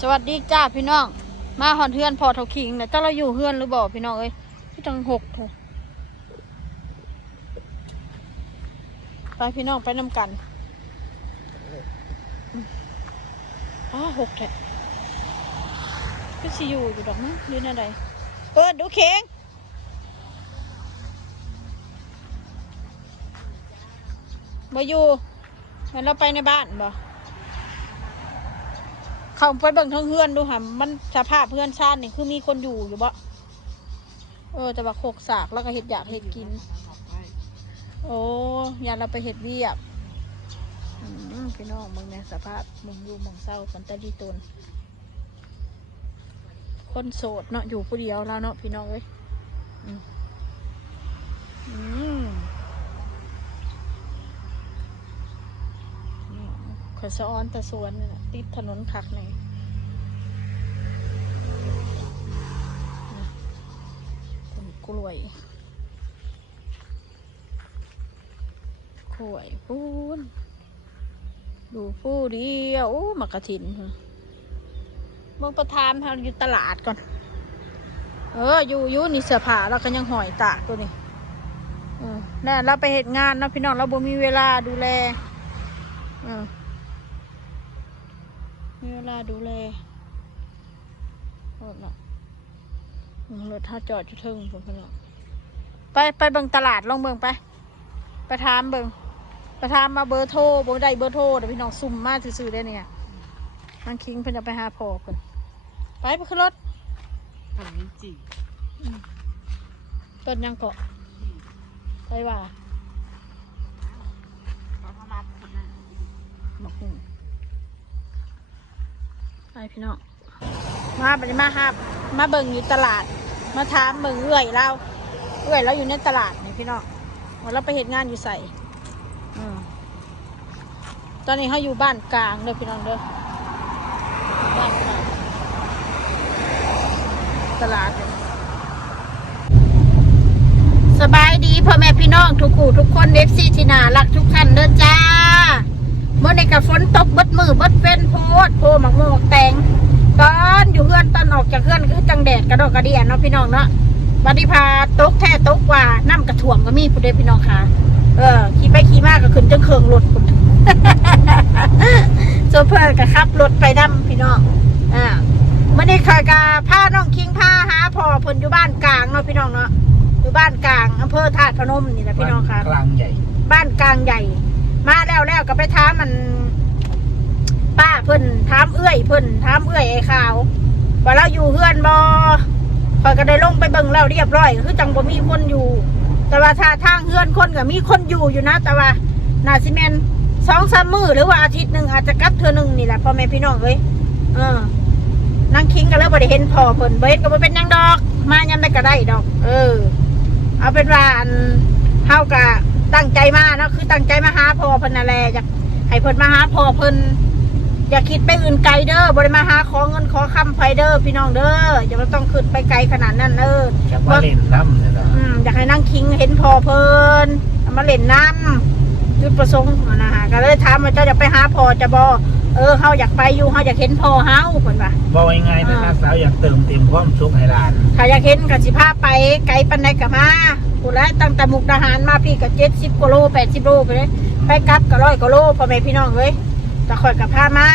สวัสดีจ้าพี่น้อง มาหอนเฮือนพอเท่าคิงนี่ยจ้าเราอยู่เฮือนหรือบ่พี่น้องเอ้ยพี่ตังหกโถไปพี่น้องไปนำกันอืมอ๋อหกแท้ก็สิอยู่อยู่ดอกมั้งหรือแน่ใดเปิดดูเข่งมาอยู่งั้นเราไปในบ้านบ่ เขาไปเบิ่งทั้งเฮือนดูค่ะ มันสภาพเพื่อนชาตินี่คือมีคนอยู่อยู่บ่เออแต่ว่าโคกสากแล้วก็เห็ดอยากเห็ดกิน โอ้ยานเราไปเห็ดเวียบพี่น้องมึงเนี่ยสภาพมึงอยู่มองเศร้าคนตะดีตนคนโสดเนาะอยู่ผู้เดียวแล้วเนาะพี่น้องเอ้ยอืมอืมนี่ ขอยสะออนแต่สวนนี่นะติดถนนคักนี่นะต้นกล้วยขวยปูนดูปูเดียวมักระถินเมืองประทามพาอยู่ตลาดก่อน เออ อยู่อยู่นี่เสื้อผ้าเราก็ยังหอยตากตัวนี้เออแน่เราไปเหตุงานนะพี่น้องเราบ่มีเวลาดูแลเออ มีเวลาดูแลรถเนาะอืมรถถ้าจอดจะเทิงผมพี่น้องไปไปเบิ่งตลาดลองเบิ่งไป ไปถามเบิ่งไปถามมาเบอร์โทรบ่ได้เบอร์โทรเดี๋ยวพี่น้องซุ่มมาซื่อๆได้เนี่ยนางคิงเพิ่นจะไปหาพ่อเพิ่นไปไปขึ้นรถทำนี้จริงต้นยังเกาะไปว่าเขาทำมาคนนั้นหมกหุ่ง ไปพี่น้องมาบัดนี้มาครับมาเบิ่งอยู่ตลาด มาถามเบิ่งเอื้อยเราเอื้อยเราอยู่ในตลาดนี่พี่น้องว่าเราไปเห็นงานอยู่ใส่อตอนนี้เขาอยู่บ้านกลางเด้อพี่น้องเด้อบ้านกลางตลาดสบายดีพ่อแม่พี่น้องทุกคู่ทุกคนเอฟซีที่นารักทุกท่านเด้อจ้า เมื่อในกับฝนตกเบดมือเบดเฟ้นโพดโพหมักโมกแตงตอนอยู่เพื่อนตอนออกจากเพื่อนคือจังแดดกระดอกกระเดียนเนาะพี่น้องเนาะบัดนี้พาตกแท้ตกกว่าน้ำกระถ่วงก็มีผู้ใดพี่น้องค่ะ เออขี่ไปขี่มากก็ขึ้นจังเคืองรถพุ่นโซเฟอร์ก็ขับรถไปดำพี่น้องอ่าเมื่อนี้คอยกาพาน้องคิงพาหาพ่อเพิ่นอยู่บ้านกลางเนาะพี่น้องเนาะอยู่บ้านกลางอำเภอธาตุพนมนี่แหละพี่น้องค่ะกลางใหญ่ บ้านกลางใหญ่ มาแล้วแล้วก็ไปถามมัน ป้าเพิ่นถามเอื้อยเพิ่นถามเอื้อยไอ้ขาว ว่าเราอยู่เฮือนบอพอยก็ได้ลงไปเบิ่งแล้วเรียบร้อย คือจังบ่มีคนอยู่ แต่ว่าถ้าทางเฮือนคนก็มีคนอยู่อยู่นะ แต่ว่านาซิเมนสองสามมือหรือว่าอาทิตย์หนึ่งอาจจะกลับเทื่อหนึ่งนี่แหละพ่อแม่พี่น้องเอ้ยเออนั่งคิงกันแล้วบ่ได้เห็นพ่อเพิ่นบ่เห็นก็บ่เป็นยังดอก มายามใดก็ได้ดอก เออ เอาเป็นว่าอันเฮากะ ตั้งใจมาเนาะคือตั้งใจมาหาพ่อเพิ่นนั่นแหละอยากให้เพิ่นมาหาพ่อเพิ่นอย่าคิดไปอื่นไกลเด้อบ่ได้มาหาขอเงินขอคำไฟเด้อพี่น้องเด้ออย่ามาต้องขึ้นไปไกลขนาดนั้นเด้อจากว่าเล่นน้ำเนี่ยนะอืมอยากให้นั่งคิงเห็นพ่อเพิ่นเอามาเล่นน้ำจุดประสงค์นะฮะก็เลยถามว่าเจ้าอยากไปหาพ่อจะบ่เออเฮาอยากไปอยู่เฮาอยากเห็นพ่อเฮาเพิ่นว่าบอกง่ายๆนะอ่าสาวอยากเติมเต็มความสุขให้หลานถ้าอยากเห็นก็สิพาไปไกลปันใดก็มา ผู้ละตั้งแต่มุกดาหารมาพี่ก็เจ็ดสิบกิโลแปดสิบโลไปเลยไปกลับก็ร้อยกิโลพ่อแม่พี่น้องเอ้ยแต่ข่อยกับพามา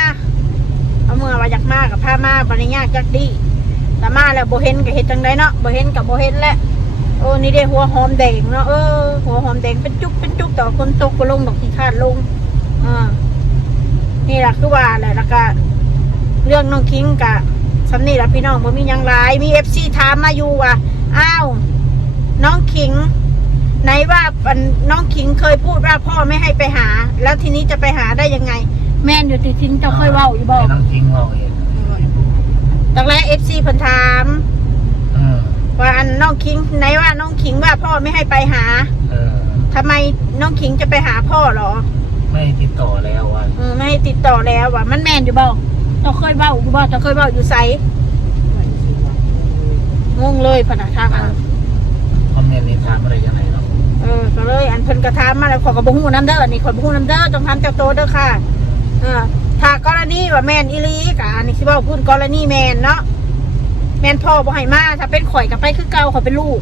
เอาเมื่อว่าอยากมากับพามาบริญากจักดีแต่มาแล้วโบเห็นก็เห็นจังไดเนาะโบเห็นกับโบเห็นแหละโอ้นี่ได้หัวหอมแดงเนาะเออหัวหอมแดงเป็นจุกเป็นจุกต่อคนตกก็ลงดอกที่คาดลงอ่านี่แหละคือว่าแหละแล้วก็เรื่องน้องคิงกะสำนี่ละพี่น้องบ่มียังหลายมีเอฟซีถามมาอยู่ว่าอ้าว น้องคิงไหนว่าอันน้องคิงเคยพูดว่าพ่อไม่ให้ไปหา แล้วทีนี้จะไปหาได้ยังไง แม่นอยู่ติทิงเจะเคยเว้าอยู่บอกให้น้องทิ้งเราเองตั้งแต่เอฟซีเพิ่นถามเออว่าอันน้องคิงไหนว่าน้องคิงว่าพ่อไม่ให้ไปหาเออทำไมน้องคิงจะไปหาพ่อเหรอ ไม่ติดต่อแล้วอะเออไม่ให้ติดต่อแล้วว่ะมันแม่นอยู่บ่เจ้าเคยเว้าอยู่บ่เจ้าเคยเว้าอยู่ไสงงเลยพะนะทางอัน คอมเมนต์นี่ถามอะไรยังไงเนาะเออก็เลย อันเพิ่นกระทำมาแล้วขอยกระบุ้งน้ำเด้ออันนี้ขอยบุ้งน้ำเด้อต้องทำเจ้าโตเด้อค่ะเออถ้ากรณีว่าแมนอีหลีกะอันนี้สิว่าพูดกรณีแมนเนาะแมนพ่อบ่ให้มาถ้าเป็นข่อยกับไปคือเก่าเขาเป็นลูก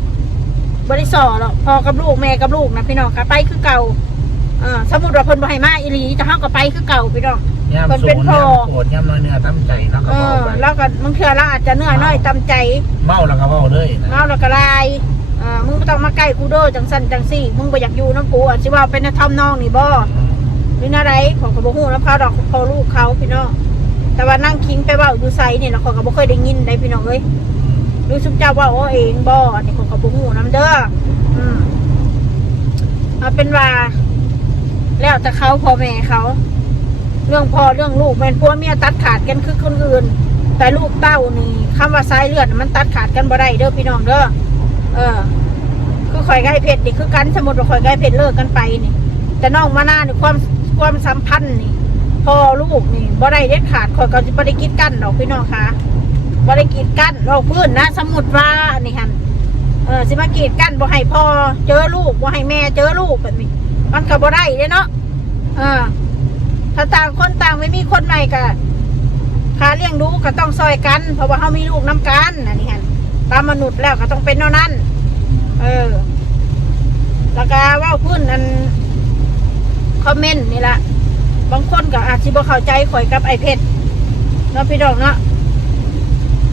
บริสอหรอกพ่อกับลูกแม่กับลูกนะพี่น้องกับไปคือเก่าเออสมมติว่าเพิ่นบ่ให้มาอีหลีจะเฮาก็ไปคือเก่าพี่น้อง ย่ำมันโซเป็นนพ่อ ย่ำโกรธย่ำน้อยเนื้อตั้มใจเนาะก็เอเมาอไปแล้วก็มึงเทื่อเราอาจจะเหนื่อยน้อยตำใจเมาแล้วก็เมาเลยนะ เมาแล้วก็ลาย เออมึงบ่ต้องมาใกล้กูเด้อจังสั่นจังซี่ มึงบ่อยากอยู่น้ำกูอะสิว่าเป็นทำนองนี่บ่หรืออะไรของกระบอกหูน้ำพร้าดอกพอลูกเขาพี่น้องแต่ว่านั่งคิงไปว่าอยู่ไซเนี่ยเราของกระบอกเคยได้ยินได้พี่น้องเอ้ยรู้สุกเจ้าว่าโอ้เองบ่อันนี้ของกระบอกหูน้ำเด้ออืมเอาเป็นว่า แล้วแต่เขาพ่อแม่เขาเรื่องพ่อเรื่องลูกแม่นพัวเมียตัดขาดกันคือคนอื่น แต่ลูกเต้านี่คำว่าสายเลือดมันตัดขาดกันบ่ได้เด้อพี่น้องเด้อ เออ คือข่อยไอ้เพชรนี่คือกันสมมติว่าข่อยไอ้เพชรเลิกกันไปนี่ แต่น้องมาหน้านี่ความความสัมพันธ์นี่พ่อลูกนี่บ่ได้เด็ดขาดข่อยก็จะบ่ได้กีดกั้นดอกพี่น้องคะบ่ได้กีดกั้นเราพื้นนะ สมมุติว่านี่ฮันเออสิมากีดกั้นบ่ให้พ่อเจอลูกบ่ให้แม่เจอลูกแบบนี้ มันก็บ่ได้เด้เนาะเออถ้าต่างคนต่างไม่มีคนใหม่ก็ค่าเลี้ยงดูก็ต้องซอยกัน เพราะว่าเฮามีลูกน้ำกันอันนี้ฮัน ตามมนุษย์แล้วก็ต้องเป็นเท่านั้น เออ แล้วก็เว่าพื้นอันคอมเมนต์นี่ละบางคนก็อาจจะบ่เข้าใจข่อยกับไอเพชรเนาะพี่ดอกเนาะ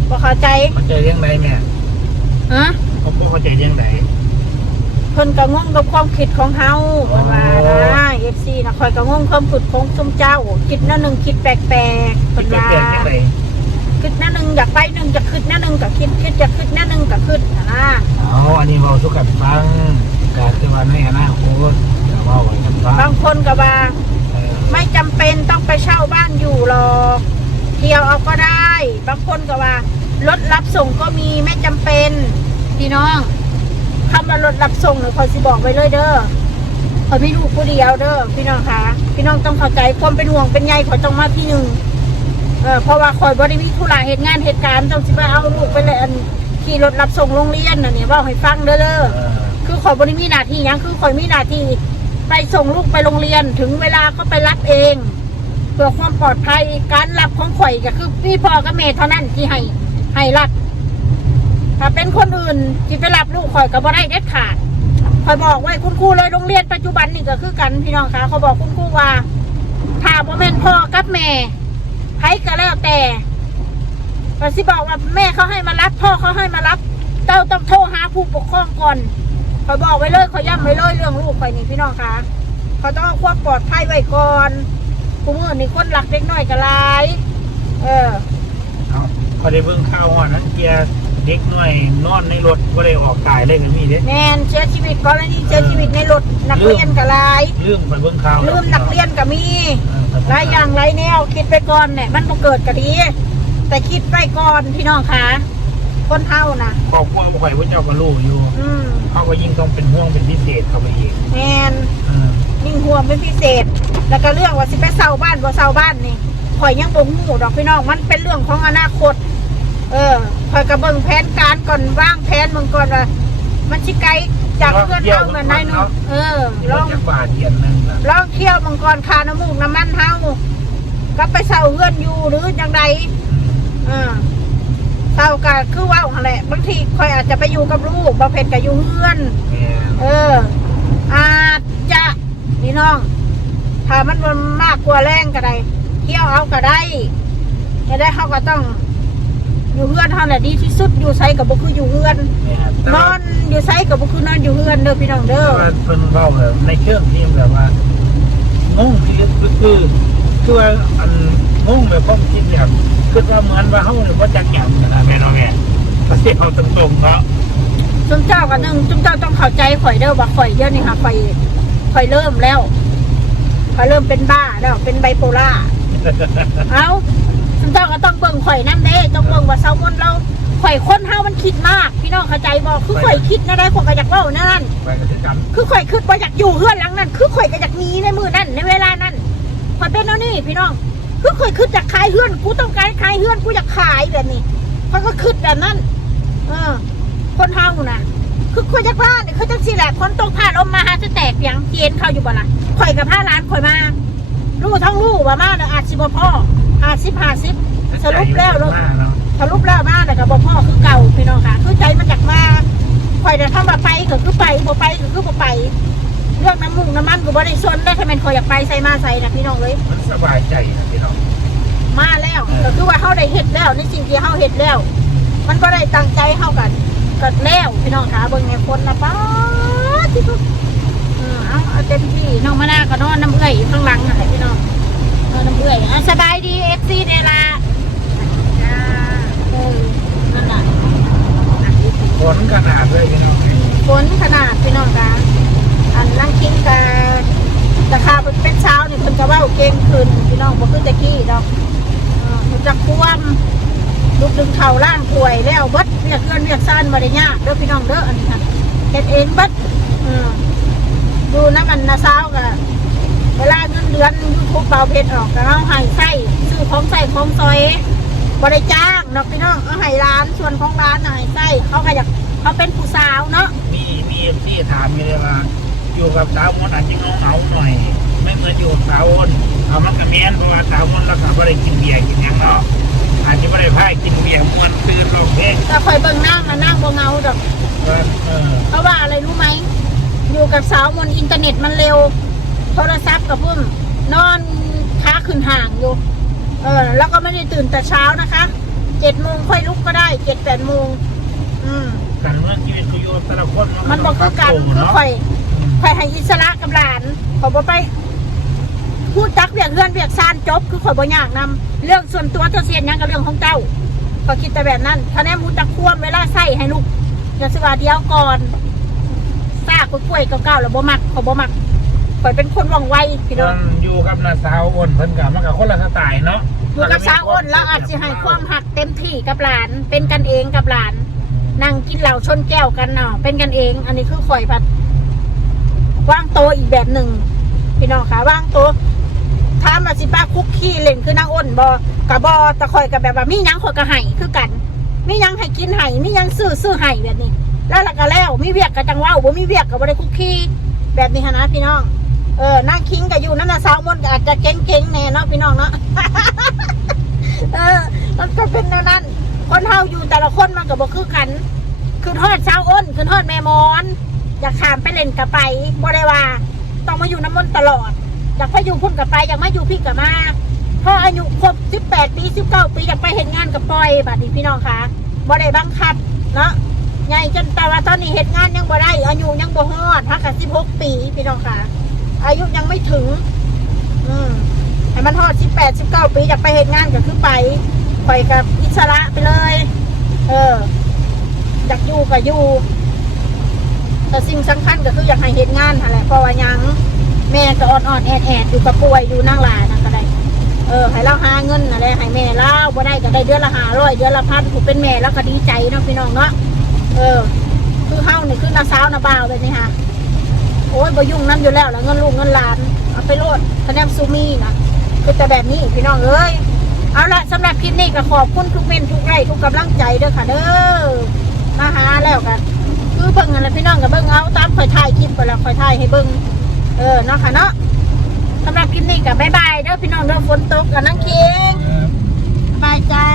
บ่เข้าใจเขาใจเรื่องใดแม่ฮะเขาบอกเขาใจเรื่องใดเพิ่นก็งงกับความคิดของเฮาเพิ่นว่านะ FC นะข่อยก็งงความคิดของซุมเจ้า คิดแนวหนึงคิดแปลกๆคิเพิ่ดนจะว่า คิดแนวหนึงอยากไปหนึงจะคิดแนวหนึงก็คิดคิดจะคิดแนวหนึงก็คิดนะนะอ๋ออันนี้เราทุกกันฟังการที่ว่าในอนาคตจะว่าไว้กันฟังบางคนก็ว่าเออไม่จำเป็นต้องไปเช่าบ้านอยู่หรอกเที่ยวเอาก็ได้ บางคนก็ว่ารถรับส่งก็มีไม่จำเป็นพี่น้องคำว่ารถรับส่งเนี่ยคอยสิบอกไว้เลยเด้อคอยไม่ลูกผู้เดียวเด้อพี่น้องคะพี่น้องต้องเข้าใจความเป็นห่วงเป็นใยขอยต้องมาที่หนึ่ง เออเพราะว่าคอยบริมีธุระเหตุงานเหตุการณ์ต้องสิไปเอาลูกไปเลยอันขี่รถรับส่งโรงเรียนน่ะเนี่ยเว่าให้ฟังเด้อเด้อเออคือข่อยบริมีหน้าที่หยังคือข่อยมีหน้าที่ไปส่งลูกไปโรงเรียนถึงเวลาก็ไปรับเองเพื่อความปลอดภัยการรับของข่อยก็คือพี่พ่อกับแม่เท่านั้นที่ให้ให้รับ ถ้าเป็นคนอื่นที่ไปรับลูกข่อยก็บ่ได้เด็ดขาดข่อยบอกไว้คุณครูเลยโรงเรียนปัจจุบันนี่ก็คือกันพี่น้องคะเขาบอกคุณครูว่าถ้าบ่แม่นพ่อกับแม่ ใครก็แล้วแต่ก็สิบอกว่าแม่เขาให้มารับ พ่อเขาให้มารับเจ้าต้องโทรหาผู้ปกครองก่อนขอยบอกไว้เลยขอยย้ำไว้เลยเรื่องลูกข่อยนี่พี่น้องคะเขาต้องเอาความปลอดภัยไว้ก่อนกูมือนี่คนหลักเล็กน้อยก็หลาย เออเอาพอได้เบิ่งข่าวว่านั้นเกียร์เด็กหน่อยนอนในรถก็ได้ออกตายเลยก็มีเด้แนนเสียชีวิตกรณีเสียชีวิตในรถนักเรียนก็หลาย ลืมไปเบิ่งข่าวลืมนักเรียนก็มีเออไป หลายอย่างหลายแนวคิดไปก่อนเนี่ยมันบ่เกิดก็ดี แต่คิดไปก่อนพี่น้องคะคนเฮานะครอบครัวบ่ค่อยว่าเจ้าก็รู้อยู่อืมเขาก็ยิ่งต้องเป็นห่วงเป็นพิเศษเข้าไปอีกแนนเออยิ่งห่วงเป็นพิเศษ แล้วก็เรื่องว่าสิไปเซาบ้านบ่เซาบ้านนี่ข่อยยังบ่ฮู้ดอกพี่น้องมันเป็นเรื่องของอนาคต เออข่อยก็เบิ่งแผนการก่อนวางแผนมึงก่อนว่ามันสิไกล จากเพื่อนเฮาแม่นได้เนาะเออที่ลรอถงจักรบาทเดียนหนึงล่ะลองเที่ยวมังกรคาน้ำมูกน้ำมันเฮาก็ไปเซาเฮือนอยู่หรือจังใดอืมอ่าเซาก็คือว่าหั่นแหละบางทีข่อยอาจจะไปอยู่กับลูกบ่เพ็ดก็อยู่เฮือนแม่นเออ อาจจะพี่น้องถ้ามันมันมากกว่าแรงก็ได้เที่ยวเอาก็ได้จะได้เขาก็ต้อง อยู่เฮือนเท่าแหละดีที่สุดอยู่ไซกับบุคืออยู่เฮือนแม่นแต่นว่าอนอยู่ไซกับบุคือนอนอยู่เฮือนเด้อพี่น้องเด้อแต่ว่าเพิ่นเว้าแบบในเชิงที่แบบว่างงที่คือคือคือว่าอันงงแบบความคิดแบบคือว่าเหมือนว่าเฮาเนี่ยบ่จักหยังนะแม่เนาะแม่ก็สิเอาตรงๆเนาะจุมเจ้ากันหนึ่งจุมเจ้าต้องเข้าใจข่อยเด้อว่าข่อยเดี๋ยอะนี่ค่ะข่อยข่อยเริ่มแล้วข่อยเริ่มเป็นบ้าแล้วเป็นไบโพล่าเอา จุมเจ้าก็ต้องเบิ่งข่อยน้ำเด้ต้องเบิ่งว่าเซามนเราข่อยคนเฮามันคิดมาก พี่น้องเข้าใจบอกคือข่อยคิดนะได้ข่อยก็อยากเว้านั่น ไปกันกันคือข่อยคิดว่าอยากอยู่เฮือนหลังนั้น คือข่อยก็อยากหนีในมือนั้นในเวลานั้นข่อยเป็นเอานี่พี่น้อง คือข่อยคิดอยากขายเฮือนกูต้องการขายเฮือนกูอยากขายแบบนี้ข่อยก็คิดแบบนั้น เออ คนเฮานะคือข่อยอยากบ้านเนี่ยเขาจังสิแหละคนตรงผ่านลมมาหาจะแตกเพียงเทียนเข้าอยู่บ่ล่ะข่อยกับผ้าร้านข่อยมา รู้ทั้งรู้ว่ามาน่ะอาจสิบ่พ่อ อาจสิบห้าสิบสรุปแล้วใจอยู่มากเนาะสรุปแล้วมาแต่กับบ่พ่อคือเก่าพี่น้องค่ะคือใจมันจากมาคอยแต่ทำมาไปก็คือไปบ่ไปก็คือบ่ไป เรื่องน้ำมุงน้ำมันก็บ่ได้ส่วนได้ถ้าแม่นคอยอยากไปใส่มาใส่นะพี่น้องเอ้ยมันสบายใจนะพี่น้องมาแล้วก็คือว่าเฮาได้เฮ็ดแล้วในสิ่งที่เฮาเฮ็ดแล้ว มันบ่ได้ตั้งใจเฮากันก็แล้วพี่น้องค่ะเบิ่งในคนนะป้าดที่ทุกเออเอาเอาเต็มที่น้องมะนาวก็นอนน้ำเอื้อยอยู่ข้างหลังนั่นแหละพี่น้องน อนน้ำเอื้อยอะสบายดี FC เดล่ะจ้าเออนั่นน่ะฝนขนาดเลยพี่น้องฝนขนาดพี่น้องคะอันนั่งคิดกะราคาเป็นเช้านี่เพิ่นจะว่าเก่งขึ้นพี่น้องบ่คือตะกี้ดอกเออมันจะควมลูกดึงเข่าล่างป่วยแล้วเบิดเรียกเงินเรียกซ่านบ่ได้ยากเด้อพี่น้องเด้ออันนี้ค่ะเฮ็ดเองเบิดเออดูน้ำมันนาซาวกะ เวลาเงินเดือนยูทูบเบาเพชรออกก็เอาให้ใส่ซื้อของใส่ของซอยบ่ได้จ้างเนาะพี่น้องเอาให้ร้านส่วนของร้านน่ะให้ใส่เขาก็อยากเขาเป็นผู้สาวเนาะมีมีที่ถามมีเลยว่าอยู่กับสาวมนอาจจะเงาเงาๆหน่อย ไม่เหมือนอยู่กับสาวอ้นเอามันก็แม่นเพราะว่าสาวมนแล้วก็ไม่ได้กินเบียร์กินหยังเนาะอาจจะไม่ได้พายกินเบียร์มวนคืนลงเพลงแต่คอยเบิ่งนั่งนะนั่งบ่เงาดอกว่าเออเพราะว่าอะไรรู้ไหมอยู่กับสาวบนอินเทอร์เน็ตมันเร็ว โทรศัพท์กับพุ่มนอนค้าขึ้นห่างอยู่ เออ แล้วก็ไม่ได้ตื่นแต่เช้านะคะเจ็ดโมงค่อยลุกก็ได้เจ็ดแปดโมงอืมกันเรื่องชีวิตคุยอยู่แต่ละคนมันบอกคือกันต้งคือปรับคตัวอยเนาะคอยให้อิสระกับหลานขอยบ่ไปพูดจักเรียกเพื่อนเรียกซานจบคือข่อยบ่อยากนำเรื่องส่วนตัวเจ้าเสียนหยังกับเรื่องของเจ้าก็คิดแต่แบบนั้นถ้าแน่มูจักควมเวลาใส่ให้ลูกอย่าสว่าเดียวก่อนซากกล้วยๆเก่าๆแล้วบ่มักข่อยบ่มัก ข่อยเป็นคนว่องไวพี่น้องมันอยู่กับนาสาวอ้นเพิ่นกับมันกับคนละสไตล์เนาะอยู่กับสาวอ้นแล้วอาจจะให้ความหักเต็มที่กับหลาน เป็นกันเองกับหลาน นั่งกินเหล้าชนแก้วกันเนาะเป็นกันเอง อันนี้คือข่อยผัดว่างโตวอีกแบบหนึ่งพี่น้องคะว่างโตวถามว่าสิป้าคุกขี้เล่นคือนางอ้นบอกะบอตะข่อยกับแบบว่ามีหยังข่อยก็ให้คือกันมีหยังให้กินให้มีหยังซื้อซื้อให้แบบนี้ แล้วและก็แล้วมีเวียกกับจังหว่าบ่มีเวียกกับบ่ได้คุกขี้แบบนี้หั้นนะพี่น้อง เออนั่งคิงกับอยู่นั่นน่ะสาวมนก็อาจจะเก่งๆแน่เนาะพี่น้องเนาะ เออ มันก็เป็นแนวนั้น คนเฮาอยู่แต่ละคนมันก็บ่คือกัน คือทอดเช้าอ้นคือทอดแม่มอนอยากขามไปเล่นกับไปบ่ได้ว่า ต้องมาอยู่น้ำมนต์ตลอด อยากไปอยู่พุ่นกับไป อยากมาอยู่พี่กับมาพออายุครบ18ปี19ปีอยากไปเห็นงานกับปอยบัดนี้พี่น้องคะบ่ได้บังคับเนาะใหญ่จนแต่ว่าตอนนี้เห็นงานยังบ่ได้อายุยังบ่ฮอดพักกัน16ปีพี่น้องคะ อายุยังไม่ถึง อืมให้มันฮอด18 19ปีอยากไปเห็นงานก็คือไปไปกับอิสระไปเลย เออ อยากอยู่ก็อยู่ แต่สิ่งสำคัญก็คืออยากให้เห็นงานอะไรเพราะว่ายัง แม่ก็อ่อนอ่อนๆแอดแอดอยู่กับป่วยอยู่นั่งหลานะก็ได้เออให้เราหาเงินอะไรให้แม่เล่าบ่ได้ก็ได้เดือนละหาร้อยเดือนละพันผมเป็นแม่แล้วก็ดีใจเนาะพี่น้องเนาะเออ คือเฮานี่คือนาสาวนาบ่าวเลยนี่ค่ะ บ่ยุ่งน้ำอยู่แล้วแล้วเงินลูกเงินหลานเอาไปโลดคะแนนซูมี่นะคือแต่แบบนี้พี่น้องเอ้ยเอาละสำหรับคลิปนี้ก็ขอบคุณทุกเมนทุกไร่ทุกกำลังใจเด้อค่ะเด้อมาหาแล้วกันคือเบิ่งอะไรพี่น้องกับเบิ่งเอาตามคอยถ่ายคลิปไปแล้วคอยถ่ายให้เบิ่งเออเนาะค่ะเนาะสำหรับคลิปนี้กับบ๊ายบายเด้อพี่น้องเด้อฝนตกกับนังเคียงเออบายจ้า